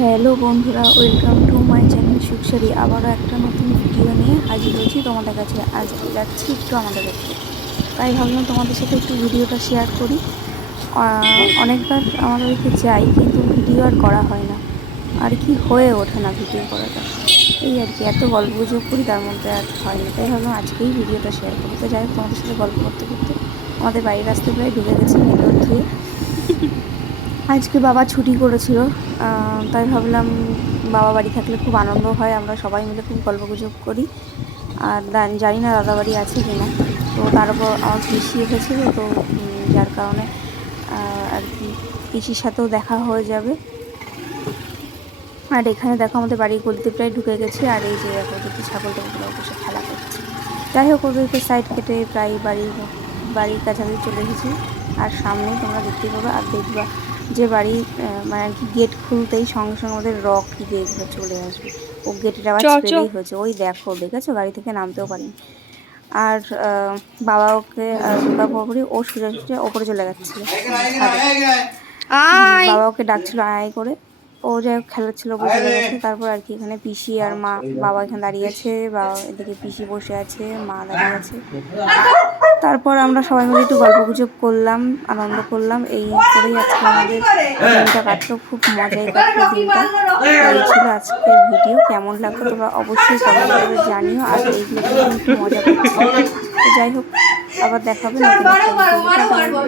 Hello বন্ধুরা, welcome to my channel সুখসারি। আবারও একটা নতুন ভিডিও নিয়ে হাজির হয়েছি তোমাদের কাছে। আজকে যাচ্ছি একটু আমাদের দেখতে, তাই ভাবলাম তোমাদের সাথে একটু ভিডিওটা শেয়ার করি। অনেকবার আমাদের বাড়িতে যাই, কিন্তু ভিডিও আর করা হয় না, আর কি হয়ে ওঠে না ভিডিও করাটা। এই আর কি, এত গল্প গুজব করি, তার মধ্যে আর হয় না, তাই ভাবলাম আজকেই ভিডিওটা শেয়ার করি। তো যাই হোক, তোমাদের সাথে গল্প করতে করতে আমাদের বাড়ির রাস্তায় প্রায় ঢুকে গেছি মেন রোড ধুয়ে। আজকে বাবা ছুটি করেছিল, তাই ভাবলাম বাবা বাড়ি থাকলে খুব আনন্দ হয়, আমরা সবাই মিলে খুব গল্পগুজব করি। আর জানি না দাদা বাড়ি আছে কি না। তো তারপর আমার পিসি এসেছিল, তো যার কারণে আর কি পিসির সাথেও দেখা হয়ে যাবে। আর এখানে দেখো, আমাদের বাড়ির গলিতে প্রায় ঢুকে গেছি। আর এই যে দেখো, দুটি ছাগলটাগুলো বসে খেলা করছে। যাই হোক, ওদেরকে সাইড কেটে প্রায় বাড়ির কাছাকাছি চলে এসেছি। আর সামনেই তোমরা দেখতে পাবে, আর দেখবা যে বাড়ি মানে আর কি গেট খুলতেই সঙ্গে সঙ্গে আমাদের রকি এগুলো চলে আসবে। ও গেটের আওয়াজ পেলেই হয়েছে, ওই দেখো, দেখেছো, গাড়ি থেকে নামতেও পারিনি। আর বাবা ওকে জুতা পরে ও সোজা সোজা ওপরে চলে যাচ্ছিল ছাদে। বাবা ওকে ডাকছিল আয় করে, ও যাই হোক খেলাচ্ছিল, ওপরে চলে গেছে। তারপর আর কি এখানে পিসি আর মা, বাবা এখানে দাঁড়িয়ে আছে, বাবা এদিকে পিসি বসে আছে, মা দাঁড়িয়ে আছে। তারপর আমরা সবাই মিলে একটু গল্প গুজব করলাম, আনন্দ করলাম। এই করেই আজকে আমাদের দিনটা কাটলো, খুব মজাই কাটলো দিনটা। এই ছিল আজকের ভিডিও। কেমন লাগলো তোমরা অবশ্যই কমেন্ট করে জানিও। আর এইগুলো কিন্তু মজা করছি। তো যাই হোক, আবার দেখা হবে নতুন একটা ভিডিও।